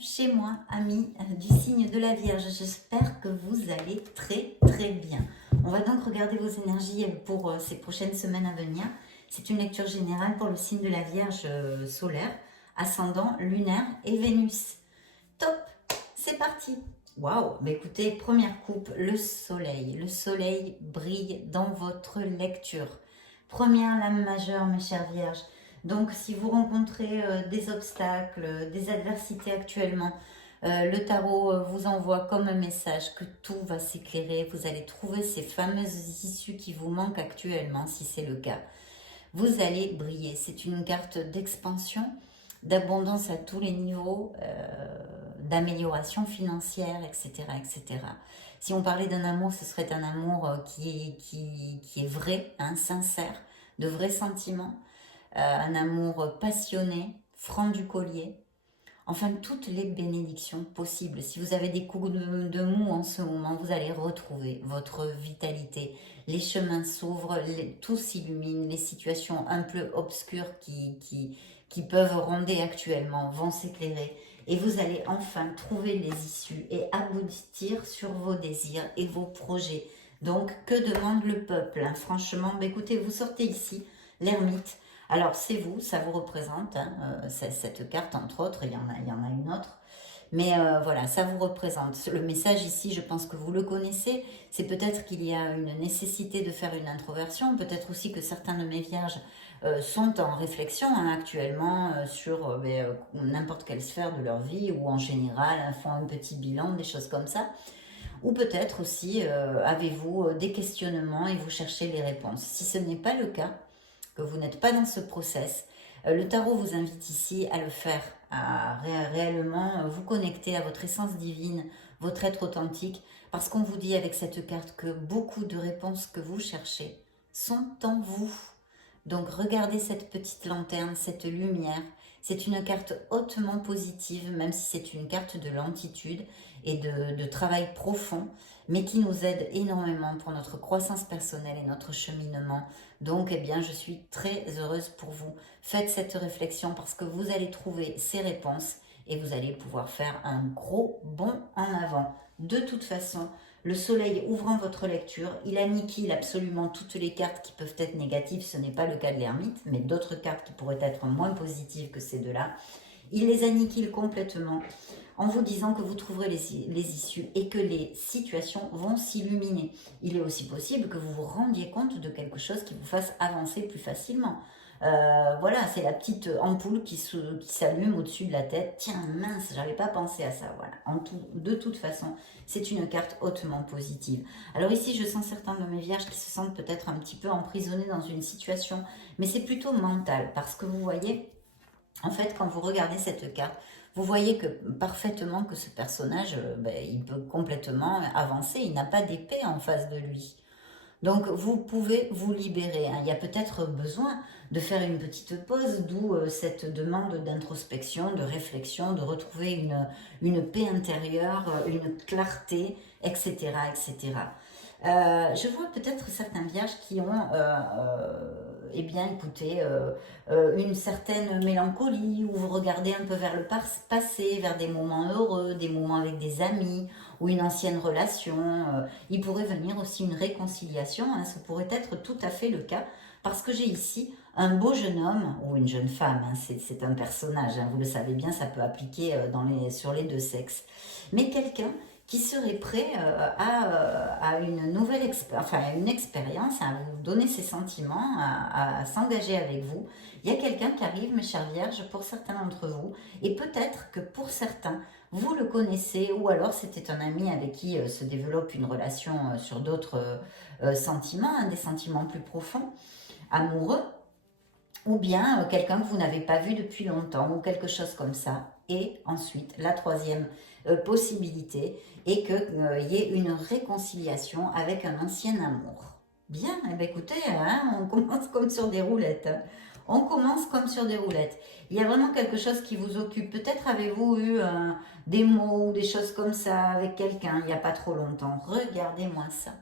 chez moi, amis du signe de la Vierge. J'espère que vous allez très très bien. On va donc regarder vos énergies pour ces prochaines semaines à venir. C'est une lecture générale pour le signe de la Vierge solaire, ascendant, lunaire et Vénus. Top, c'est parti. Waouh, bah écoutez, première coupe, le soleil. Le soleil brille dans votre lecture. Première lame majeure, mes chères Vierges. Donc, si vous rencontrez des obstacles, des adversités actuellement, le tarot vous envoie comme un message que tout va s'éclairer. Vous allez trouver ces fameuses issues qui vous manquent actuellement, si c'est le cas. Vous allez briller. C'est une carte d'expansion, d'abondance à tous les niveaux, d'amélioration financière, etc., etc. Si on parlait d'un amour, ce serait un amour qui est vrai, hein, sincère, de vrais sentiments. Un amour passionné, franc du collier, enfin toutes les bénédictions possibles. Si vous avez des coups de mou en ce moment, vous allez retrouver votre vitalité, les chemins s'ouvrent, tout s'illumine, les situations un peu obscures qui peuvent ronder actuellement vont s'éclairer et vous allez enfin trouver les issues et aboutir sur vos désirs et vos projets. Donc, que demande le peuple, hein? Franchement, bah, écoutez, vous sortez ici, l'ermite. Alors, c'est vous, ça vous représente, hein, cette carte, entre autres, il y en a une autre. Mais voilà, ça vous représente. Le message ici, je pense que vous le connaissez, c'est peut-être qu'il y a une nécessité de faire une introversion, peut-être aussi que certains de mes vierges sont en réflexion hein, actuellement sur n'importe quelle sphère de leur vie ou en général hein, font un petit bilan, des choses comme ça. Ou peut-être aussi avez-vous des questionnements et vous cherchez les réponses. Si ce n'est pas le cas, que vous n'êtes pas dans ce process, le tarot vous invite ici à le faire, à réellement vous connecter à votre essence divine, votre être authentique, parce qu'on vous dit avec cette carte que beaucoup de réponses que vous cherchez sont en vous. Donc regardez cette petite lanterne, cette lumière. C'est une carte hautement positive, même si c'est une carte de lentitude et de travail profond, mais qui nous aide énormément pour notre croissance personnelle et notre cheminement. Donc, eh bien, je suis très heureuse pour vous. Faites cette réflexion parce que vous allez trouver ces réponses et vous allez pouvoir faire un gros bond en avant. De toute façon, le soleil ouvrant votre lecture, il aniquile absolument toutes les cartes qui peuvent être négatives. Ce n'est pas le cas de l'ermite, mais d'autres cartes qui pourraient être moins positives que ces deux-là. Il les aniquile complètement en vous disant que vous trouverez les issues et que les situations vont s'illuminer. Il est aussi possible que vous vous rendiez compte de quelque chose qui vous fasse avancer plus facilement. Voilà, c'est la petite ampoule qui s'allume au-dessus de la tête. Tiens, mince, j'avais pas pensé à ça. Voilà. De toute façon, c'est une carte hautement positive. Alors ici, je sens certains de mes vierges qui se sentent peut-être un petit peu emprisonnés dans une situation, mais c'est plutôt mental parce que vous voyez, en fait, quand vous regardez cette carte, vous voyez que parfaitement que ce personnage, il peut complètement avancer. Il n'a pas d'épée en face de lui. Donc, vous pouvez vous libérer. Hein. Il y a peut-être besoin de faire une petite pause, d'où cette demande d'introspection, de réflexion, de retrouver une paix intérieure, une clarté, etc. etc. Je vois peut-être certains vierges qui ont, eh bien, écoutez, une certaine mélancolie, où vous regardez un peu vers le passé, vers des moments heureux, des moments avec des amis, ou une ancienne relation. Il pourrait venir aussi une réconciliation, hein, ça pourrait être tout à fait le cas, parce que j'ai ici un beau jeune homme, ou une jeune femme, hein, c'est un personnage, hein, vous le savez bien, ça peut appliquer sur les deux sexes, mais quelqu'un qui serait prêt à une nouvelle une expérience, à vous donner ses sentiments, à s'engager avec vous. Il y a quelqu'un qui arrive, mes chères vierges, pour certains d'entre vous, et peut-être que pour certains, vous le connaissez, ou alors c'était un ami avec qui se développe une relation sur d'autres sentiments, hein, des sentiments plus profonds, amoureux, ou bien quelqu'un que vous n'avez pas vu depuis longtemps, ou quelque chose comme ça. Et ensuite, la troisième possibilité est qu'il y ait une réconciliation avec un ancien amour. Bien, eh bien écoutez, hein, on commence comme sur des roulettes. Hein. On commence comme sur des roulettes. Il y a vraiment quelque chose qui vous occupe. Peut-être avez-vous eu des mots ou des choses comme ça avec quelqu'un il n'y a pas trop longtemps. Regardez-moi ça.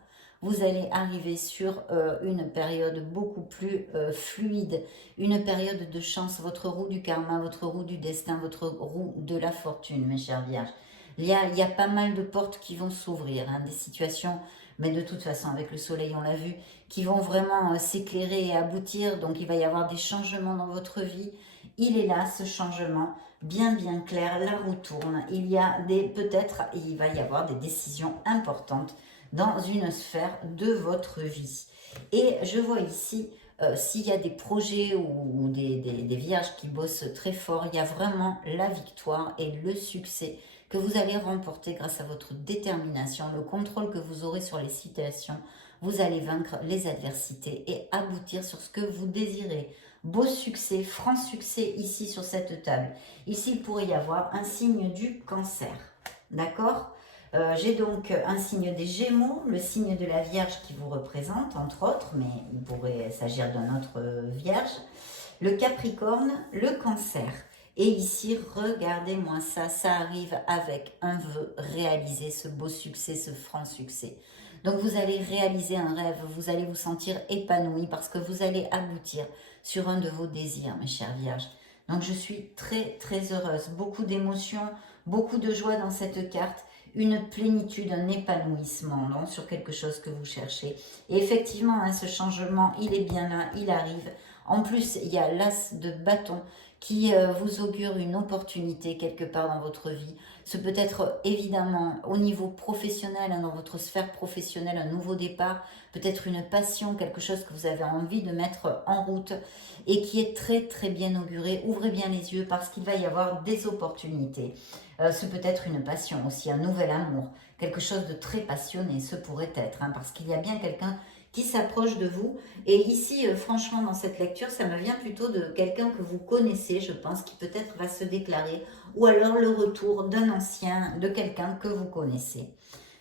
vous allez arriver sur une période beaucoup plus fluide, une période de chance, votre roue du karma, votre roue du destin, votre roue de la fortune, mes chers vierges. Il y a pas mal de portes qui vont s'ouvrir, hein, des situations, mais de toute façon, avec le soleil, on l'a vu, qui vont vraiment s'éclairer et aboutir. Donc, il va y avoir des changements dans votre vie. Il est là, ce changement, bien clair, la roue tourne. Il y a peut-être, il va y avoir des décisions importantes dans une sphère de votre vie. Et je vois ici, s'il y a des projets ou des vierges qui bossent très fort, il y a vraiment la victoire et le succès que vous allez remporter grâce à votre détermination, le contrôle que vous aurez sur les situations. Vous allez vaincre les adversités et aboutir sur ce que vous désirez. Beau succès, franc succès ici sur cette table. Ici, il pourrait y avoir un signe du cancer. D'accord ? J'ai donc un signe des Gémeaux, le signe de la Vierge qui vous représente, entre autres, mais il pourrait s'agir d'un autre Vierge. Le Capricorne, le Cancer. Et ici, regardez-moi ça, ça arrive avec un vœu réalisé, ce beau succès, ce franc succès. Donc vous allez réaliser un rêve, vous allez vous sentir épanoui parce que vous allez aboutir sur un de vos désirs, mes chères vierges. Donc je suis très heureuse, beaucoup d'émotions, beaucoup de joie dans cette carte, une plénitude, un épanouissement donc, sur quelque chose que vous cherchez. Et effectivement, hein, ce changement, il est bien là, il arrive. En plus, il y a l'as de bâton qui vous augure une opportunité quelque part dans votre vie. Ce peut être évidemment au niveau professionnel, hein, dans votre sphère professionnelle, un nouveau départ, peut-être une passion, quelque chose que vous avez envie de mettre en route et qui est très bien auguré. Ouvrez bien les yeux parce qu'il va y avoir des opportunités. Ce peut être une passion aussi, un nouvel amour, quelque chose de très passionné, ce pourrait être, hein, parce qu'il y a bien quelqu'un qui s'approche de vous. Et ici, franchement, dans cette lecture, ça me vient plutôt de quelqu'un que vous connaissez, je pense, qui peut-être va se déclarer, ou alors le retour d'un ancien, de quelqu'un que vous connaissez.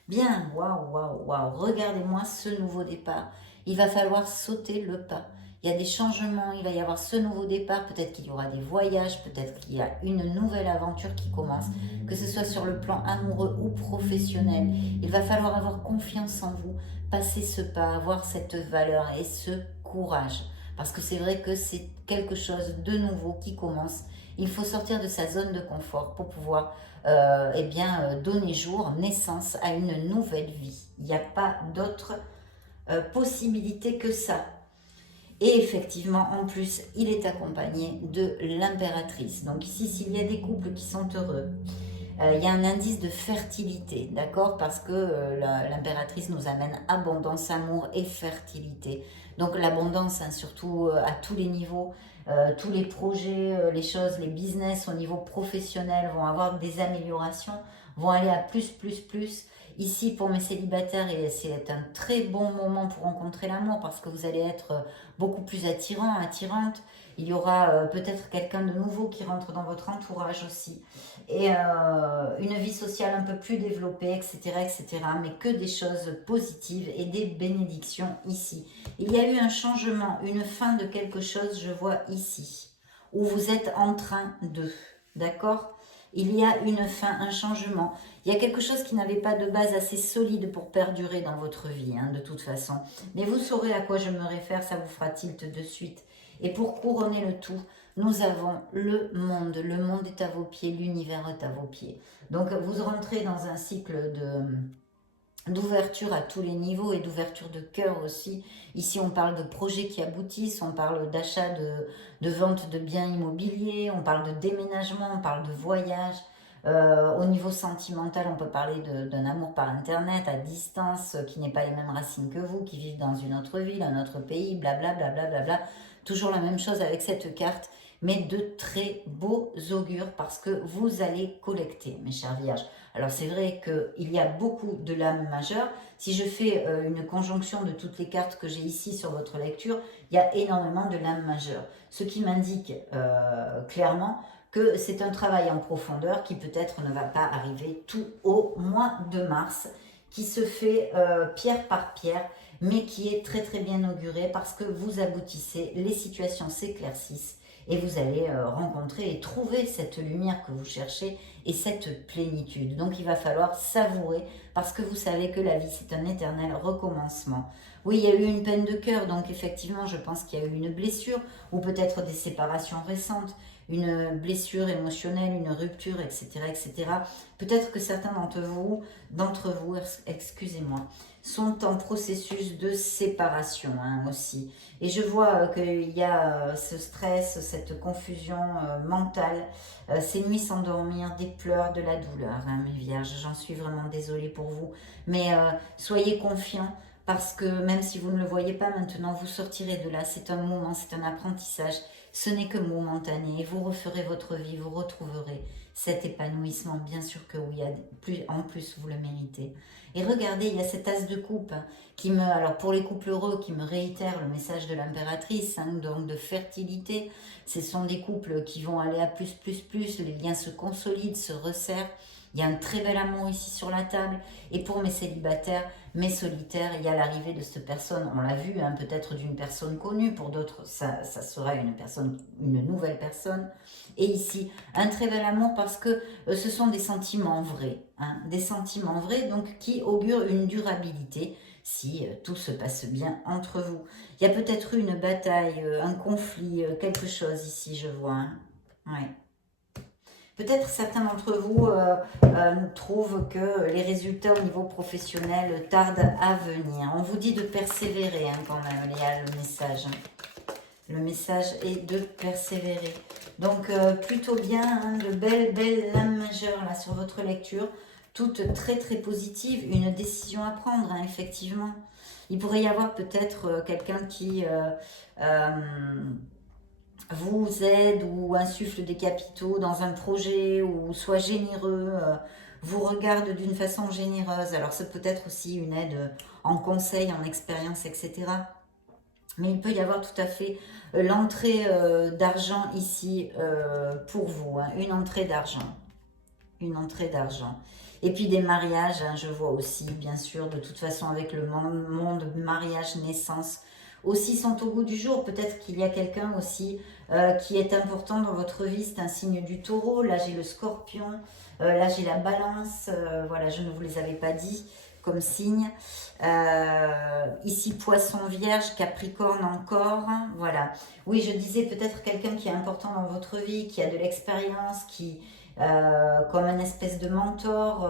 Bien, waouh, regardez-moi ce nouveau départ. Il va falloir sauter le pas. Il y a des changements, il va y avoir ce nouveau départ, peut-être qu'il y aura des voyages, peut-être qu'il y a une nouvelle aventure qui commence, que ce soit sur le plan amoureux ou professionnel. Il va falloir avoir confiance en vous, passer ce pas, avoir cette valeur et ce courage. Parce que c'est vrai que c'est quelque chose de nouveau qui commence. Il faut sortir de sa zone de confort pour pouvoir donner jour, naissance à une nouvelle vie. Il n'y a pas d'autre possibilité que ça. Et effectivement, en plus, il est accompagné de l'impératrice. Donc ici, s'il y a des couples qui sont heureux, il y a un indice de fertilité, d'accord? Parce que l'impératrice nous amène abondance, amour et fertilité. Donc l'abondance, hein, surtout à tous les niveaux, tous les projets, les choses, les business au niveau professionnel vont avoir des améliorations, vont aller à plus. Ici, pour mes célibataires, c'est un très bon moment pour rencontrer l'amour parce que vous allez être beaucoup plus attirant, attirante. Il y aura peut-être quelqu'un de nouveau qui rentre dans votre entourage aussi. Et une vie sociale un peu plus développée, etc. Mais que des choses positives et des bénédictions ici. Il y a eu un changement, une fin de quelque chose, je vois ici, où vous êtes en train de, d'accord ? Il y a une fin, un changement. Il y a quelque chose qui n'avait pas de base assez solide pour perdurer dans votre vie, hein, de toute façon. Mais vous saurez à quoi je me réfère, ça vous fera tilt de suite. Et pour couronner le tout, nous avons le monde. Le monde est à vos pieds, l'univers est à vos pieds. Donc vous rentrez dans un cycle d'ouverture à tous les niveaux et d'ouverture de cœur aussi. Ici, on parle de projets qui aboutissent, on parle d'achat, de vente de biens immobiliers, on parle de déménagement, on parle de voyage. Au niveau sentimental, on peut parler d'un amour par Internet, à distance, qui n'est pas les mêmes racines que vous, qui vivent dans une autre ville, un autre pays, blablabla. Toujours la même chose avec cette carte, mais de très beaux augures parce que vous allez collecter, mes chères vierges. Alors c'est vrai qu'il y a beaucoup de lames majeures. Si je fais une conjonction de toutes les cartes que j'ai ici sur votre lecture, il y a énormément de lames majeures. Ce qui m'indique clairement que c'est un travail en profondeur qui peut-être ne va pas arriver tout au mois de mars, qui se fait pierre par pierre, mais qui est très bien auguré parce que vous aboutissez, les situations s'éclaircissent et vous allez rencontrer et trouver cette lumière que vous cherchez et cette plénitude. Donc il va falloir savourer parce que vous savez que la vie c'est un éternel recommencement. Oui, il y a eu une peine de cœur, donc effectivement je pense qu'il y a eu une blessure ou peut-être des séparations récentes, une blessure émotionnelle, une rupture, etc. etc. Peut-être que certains d'entre vous, excusez-moi, sont en processus de séparation aussi. Et je vois qu'il y a ce stress, cette confusion mentale, ces nuits sans dormir, des pleurs, de la douleur, mes vierges. J'en suis vraiment désolée pour vous. Mais soyez confiants parce que même si vous ne le voyez pas maintenant, vous sortirez de là. C'est un moment, c'est un apprentissage. Ce n'est que momentané. Et vous referez votre vie, vous retrouverez cet épanouissement. Bien sûr que oui, en plus vous le méritez. Et regardez, il y a cet as de coupe qui me, alors pour les couples heureux, qui me réitère le message de l'impératrice, donc de fertilité. Ce sont des couples qui vont aller à plus, les liens se consolident, se resserrent. Il y a un très bel amour ici sur la table. Et pour mes célibataires, mes solitaires, il y a l'arrivée de cette personne. On l'a vu, peut-être d'une personne connue. Pour d'autres, ça sera une nouvelle personne. Et ici, un très bel amour parce que ce sont des sentiments vrais. Des sentiments vrais, donc qui augurent une durabilité si tout se passe bien entre vous. Il y a peut-être eu une bataille, un conflit, quelque chose ici, je vois. Ouais. Peut-être certains d'entre vous trouvent que les résultats au niveau professionnel tardent à venir. On vous dit de persévérer quand même, il y a le message. Le message est de persévérer. Donc plutôt bien, de belles lames majeures là sur votre lecture. Toutes très très positives, une décision à prendre, effectivement. Il pourrait y avoir peut-être quelqu'un qui... vous aide ou insuffle des capitaux dans un projet ou soit généreux, vous regarde d'une façon généreuse. Alors ça peut être aussi une aide en conseil, en expérience, etc. Mais il peut y avoir tout à fait l'entrée d'argent ici pour vous, une entrée d'argent. Une entrée d'argent. Et puis des mariages, je vois aussi, bien sûr, de toute façon avec le monde mariage, naissance, aussi sont au goût du jour. Peut-être qu'il y a quelqu'un aussi qui est important dans votre vie, c'est un signe du taureau. Là, j'ai le scorpion, là, j'ai la balance. Voilà, je ne vous les avais pas dit comme signe. Ici, poisson vierge, capricorne encore. Voilà. Oui, je disais peut-être quelqu'un qui est important dans votre vie, qui a de l'expérience, qui... comme un espèce de mentor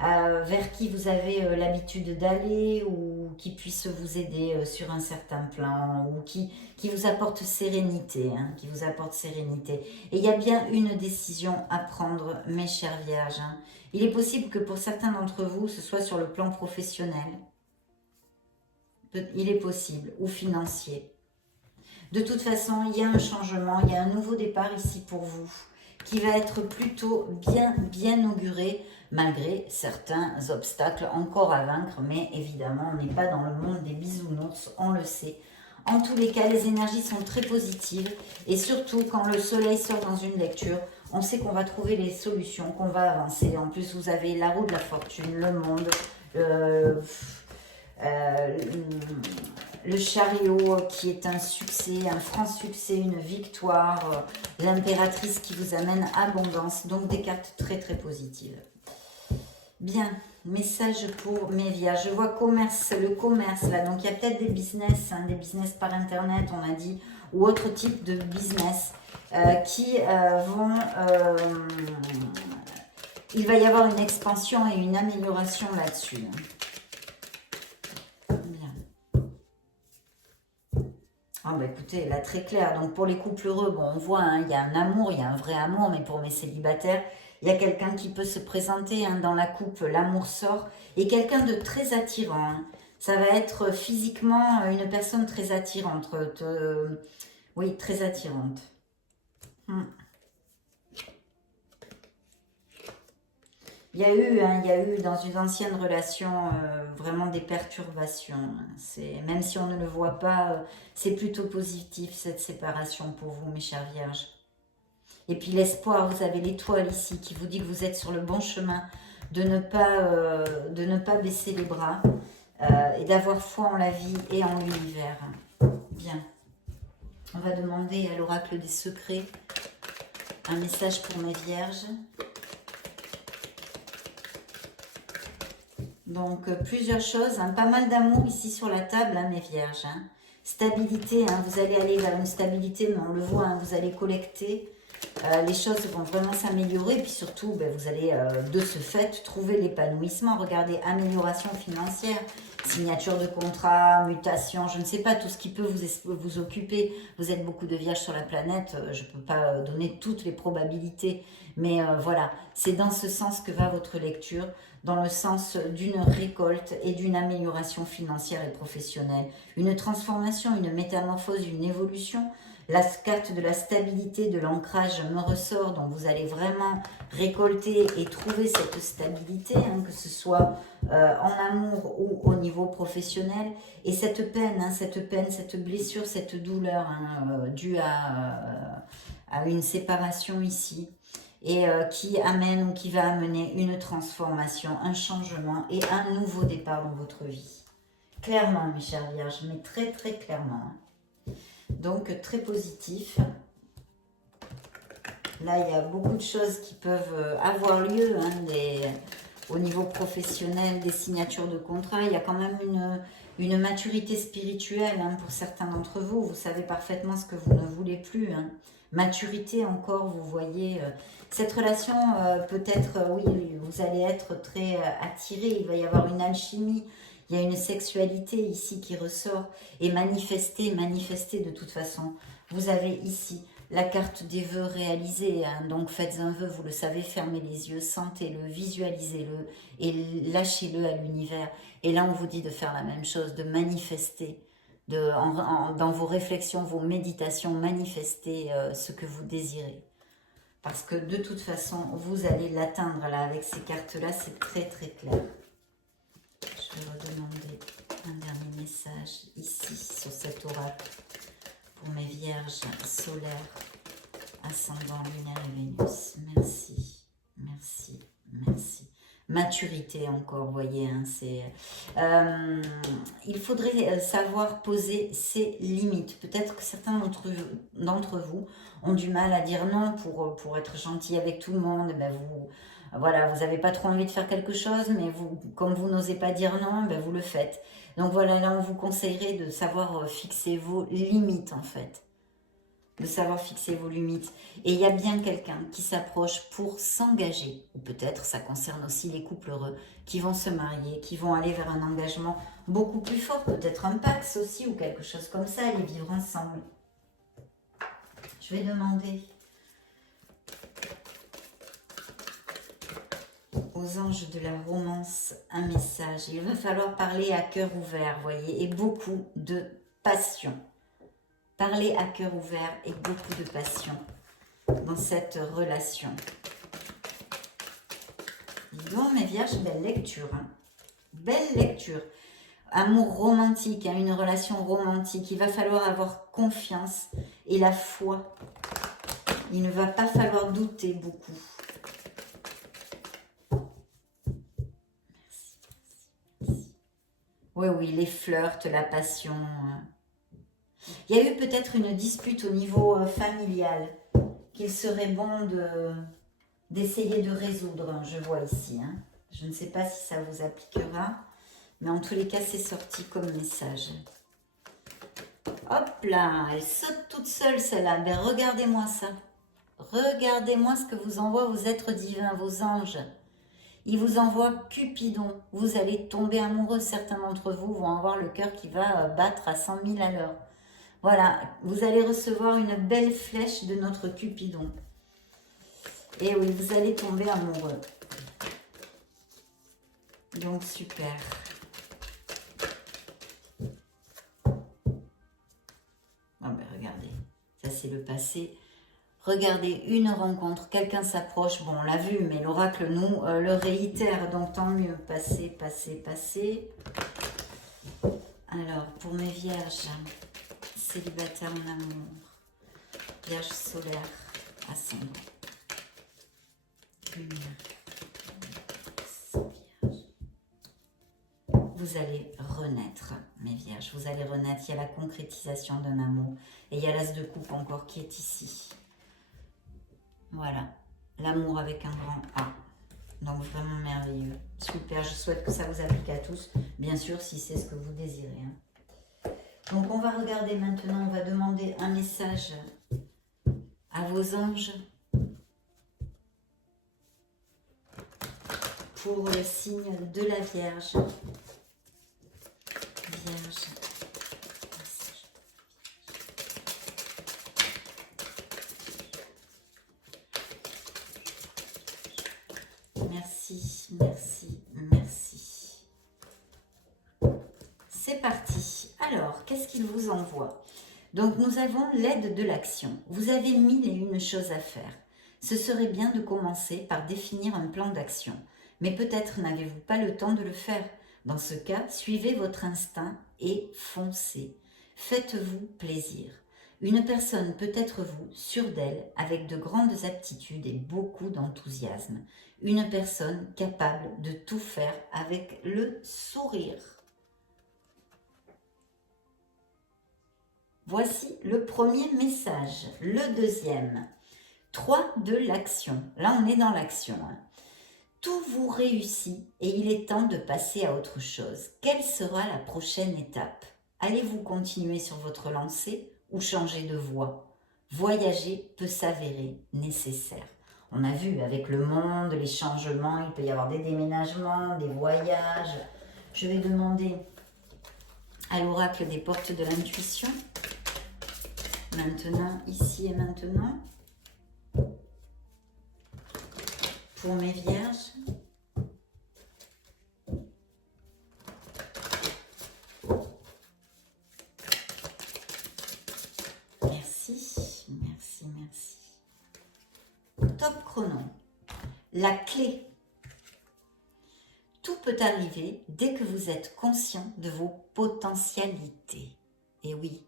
vers qui vous avez l'habitude d'aller ou qui puisse vous aider sur un certain plan ou qui vous apporte sérénité, qui vous apporte sérénité. Et il y a bien une décision à prendre, mes chères vierges. Il est possible que pour certains d'entre vous, ce soit sur le plan professionnel, il est possible, ou financier. De toute façon, il y a un changement, il y a un nouveau départ ici pour vous, qui va être plutôt bien auguré, malgré certains obstacles encore à vaincre, mais évidemment, on n'est pas dans le monde des bisounours, on le sait. En tous les cas, les énergies sont très positives, et surtout, quand le soleil sort dans une lecture, on sait qu'on va trouver les solutions, qu'on va avancer. En plus, vous avez la roue de la fortune, le monde, le chariot qui est un succès, un franc succès, une victoire, l'impératrice qui vous amène abondance, donc des cartes très très positives. Bien, message pour mes vierges. Je vois commerce, le commerce là, donc il y a peut-être des business par internet, on a dit, ou autre type de business qui vont... il va y avoir une expansion et une amélioration là-dessus. Ah bah écoutez, là très clair, donc pour les couples heureux, bon on voit, il y a un amour, il y a un vrai amour, mais pour mes célibataires, il y a quelqu'un qui peut se présenter dans la coupe, l'amour sort, et quelqu'un de très attirant, ça va être physiquement une personne très attirante, oui, très attirante. Il y a eu dans une ancienne relation vraiment des perturbations. Même si on ne le voit pas, c'est plutôt positif cette séparation pour vous, mes chères vierges. Et puis l'espoir, vous avez l'étoile ici qui vous dit que vous êtes sur le bon chemin, de ne pas baisser les bras et d'avoir foi en la vie et en l'univers. Bien. On va demander à l'oracle des secrets un message pour mes vierges. Donc, plusieurs choses, hein, pas mal d'amour ici sur la table, hein, mes vierges. Hein. Stabilité, hein, vous allez aller vers une stabilité, mais on le voit, hein, vous allez collecter. Les choses vont vraiment s'améliorer. Puis surtout, ben, vous allez de ce fait trouver l'épanouissement. Regardez, amélioration financière, signature de contrat, mutation, je ne sais pas, tout ce qui peut vous occuper. Vous êtes beaucoup de vierges sur la planète, je ne peux pas donner toutes les probabilités. Mais voilà, c'est dans ce sens que va votre lecture, dans le sens d'une récolte et d'une amélioration financière et professionnelle. Une transformation, une métamorphose, une évolution. La carte de la stabilité, de l'ancrage me ressort, donc vous allez vraiment récolter et trouver cette stabilité, hein, que ce soit en amour ou au niveau professionnel. Et cette peine, hein, cette blessure, cette douleur hein, due à une séparation ici, et qui amène ou qui va amener une transformation, un changement et un nouveau départ dans votre vie. Clairement, mes chères vierges, mais très très clairement. Hein. Donc, très positif. Là, il y a beaucoup de choses qui peuvent avoir lieu hein, au niveau professionnel, des signatures de contrats. Il y a quand même une maturité spirituelle hein, pour certains d'entre vous. Vous savez parfaitement ce que vous ne voulez plus. Hein. Maturité encore, vous voyez. Cette relation, peut-être, oui, vous allez être très attiré. Il va y avoir une alchimie. Il y a une sexualité ici qui ressort et manifester de toute façon. Vous avez ici la carte des vœux réalisés, hein, donc faites un vœu, vous le savez, fermez les yeux, sentez-le, visualisez-le et lâchez-le à l'univers. Et là, on vous dit de faire la même chose, de manifester, dans vos réflexions, vos méditations, manifester ce que vous désirez. Parce que de toute façon, vous allez l'atteindre là, avec ces cartes-là, c'est très très clair. Je vais redemander un dernier message ici sur cet oracle pour mes vierges solaires, ascendant, lunaire et Vénus. Merci, merci, merci. Maturité encore, vous voyez, hein, il faudrait savoir poser ses limites. Peut-être que certains d'entre vous ont du mal à dire non pour être gentil avec tout le monde. Ben voilà, vous n'avez pas trop envie de faire quelque chose, mais comme vous n'osez pas dire non, ben vous le faites. Donc voilà, là on vous conseillerait de savoir fixer vos limites en fait. De savoir fixer vos limites. Et il y a bien quelqu'un qui s'approche pour s'engager. Ou peut-être, ça concerne aussi les couples heureux, qui vont se marier, qui vont aller vers un engagement beaucoup plus fort. Peut-être un Pax aussi, ou quelque chose comme ça, aller vivre ensemble. Je vais demander aux anges de la romance un message. Il va falloir parler à cœur ouvert, voyez, et beaucoup de passion. Parler à cœur ouvert et beaucoup de passion dans cette relation. Dis donc, mes vierges, belle lecture. Hein. Belle lecture. Amour romantique, hein, une relation romantique. Il va falloir avoir confiance et la foi. Il ne va pas falloir douter beaucoup. Merci, merci. Oui, oui, les flirts, la passion. Il y a eu peut-être une dispute au niveau familial qu'il serait bon d'essayer de résoudre, je vois ici. Hein. Je ne sais pas si ça vous appliquera, mais en tous les cas, c'est sorti comme message. Hop là, elle saute toute seule celle-là. Ben, regardez-moi ça. Regardez-moi ce que vous envoient vos êtres divins, vos anges. Ils vous envoient Cupidon. Vous allez tomber amoureux. Certains d'entre vous vont avoir le cœur qui va battre à 100 000 à l'heure. Voilà, vous allez recevoir une belle flèche de notre Cupidon. Et oui, vous allez tomber amoureux. Donc, super. Oh ben, regardez, ça c'est le passé. Regardez, une rencontre, quelqu'un s'approche. Bon, on l'a vu, mais l'oracle nous le réitère. Donc, tant mieux. Passé, passé, passé. Alors, pour mes vierges... célibataire en amour, vierge solaire, ascendant, lumière, vierge. vous allez renaître, mes vierges. Vous allez renaître. Il y a la concrétisation d'un amour. Et il y a l'as de coupe encore qui est ici. Voilà. L'amour avec un grand A. Donc vraiment merveilleux. Super. Je souhaite que ça vous applique à tous. Bien sûr, si c'est ce que vous désirez. Hein. Donc on va regarder maintenant. On va demander un message à vos anges. Pour le signe de la Vierge. Vierge. Merci, merci, merci. C'est parti. Alors, qu'est-ce qu'il vous envoie? Donc, nous avons l'aide de l'action. Vous avez 1001 choses à faire. Ce serait bien de commencer par définir un plan d'action. Mais peut-être n'avez-vous pas le temps de le faire. Dans ce cas, suivez votre instinct et foncez. Faites-vous plaisir. Une personne peut être vous, sûre d'elle, avec de grandes aptitudes et beaucoup d'enthousiasme. Une personne capable de tout faire avec le sourire. Voici le premier message. Le deuxième. 3 de l'action. Là, on est dans l'action. Hein. Tout vous réussit et il est temps de passer à autre chose. Quelle sera la prochaine étape? Allez-vous continuer sur votre lancée ou changer de voie? Voyager peut s'avérer nécessaire. On a vu avec le monde, les changements, il peut y avoir des déménagements, des voyages. Je vais demander à l'oracle des portes de l'intuition. Maintenant, ici et maintenant. Pour mes vierges. Merci, merci, merci. Top chrono. La clé. Tout peut arriver dès que vous êtes conscient de vos potentialités. Et oui,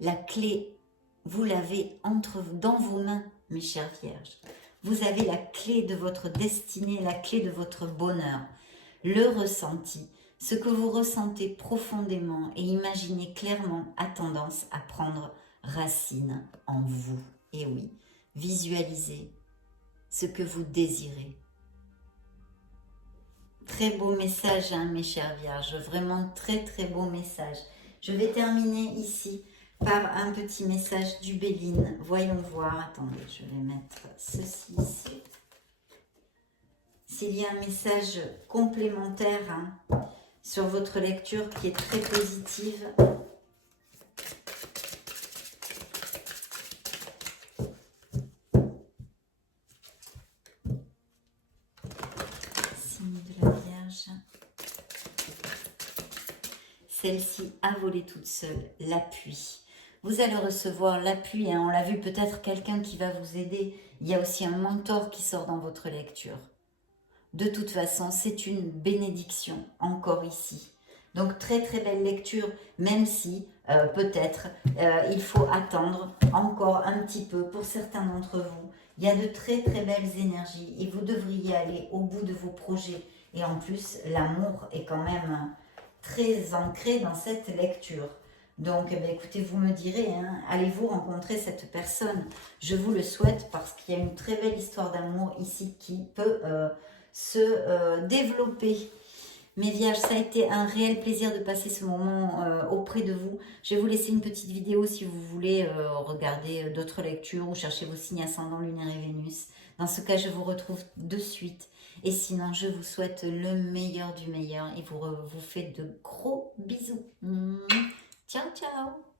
la clé, vous l'avez dans vos mains, mes chères vierges. Vous avez la clé de votre destinée, la clé de votre bonheur, le ressenti. Ce que vous ressentez profondément et imaginez clairement a tendance à prendre racine en vous. Et oui, visualisez ce que vous désirez. Très beau message, hein, mes chères vierges, vraiment très très beau message. Je vais terminer ici par un petit message du Béline. Voyons voir. Attendez, je vais mettre ceci ici. S'il y a un message complémentaire hein, sur votre lecture qui est très positive. Signe de la Vierge. Celle-ci a volé toute seule, l'appui. Vous allez recevoir l'appui, hein. On l'a vu, peut-être quelqu'un qui va vous aider. Il y a aussi un mentor qui sort dans votre lecture. De toute façon, c'est une bénédiction, encore ici. Donc, très très belle lecture, même si peut-être il faut attendre encore un petit peu pour certains d'entre vous. Il y a de très très belles énergies et vous devriez aller au bout de vos projets. Et en plus, l'amour est quand même très ancré dans cette lecture. Donc, eh bien, écoutez, vous me direz, hein, allez-vous rencontrer cette personne? Je vous le souhaite parce qu'il y a une très belle histoire d'amour ici qui peut se développer. Mes vierges, ça a été un réel plaisir de passer ce moment auprès de vous. Je vais vous laisser une petite vidéo si vous voulez regarder d'autres lectures ou chercher vos signes ascendants, lunaire et Vénus. Dans ce cas, je vous retrouve de suite. Et sinon, je vous souhaite le meilleur du meilleur et vous fais de gros bisous. Ciao, ciao!